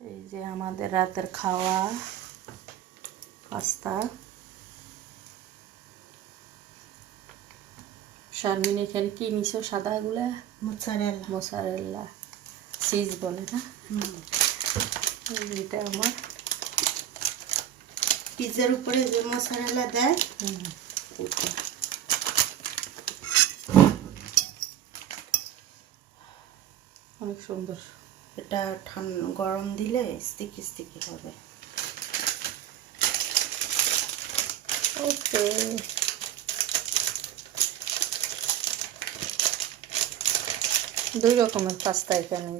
এই যে আমাদের রাতের খাওয়া পাস্তা। শারমিন এখানে কি নিছো সাদাগুলা? মোজারেলা চিজ বলে না? এটা আমার পিৎজার উপরে যে মোজারেলা দেয় অনেক সুন্দর। এটা গরম দিলে স্টিকি স্টিকি হবে। ওকে, দুই রকমের পাস্তা এখানে।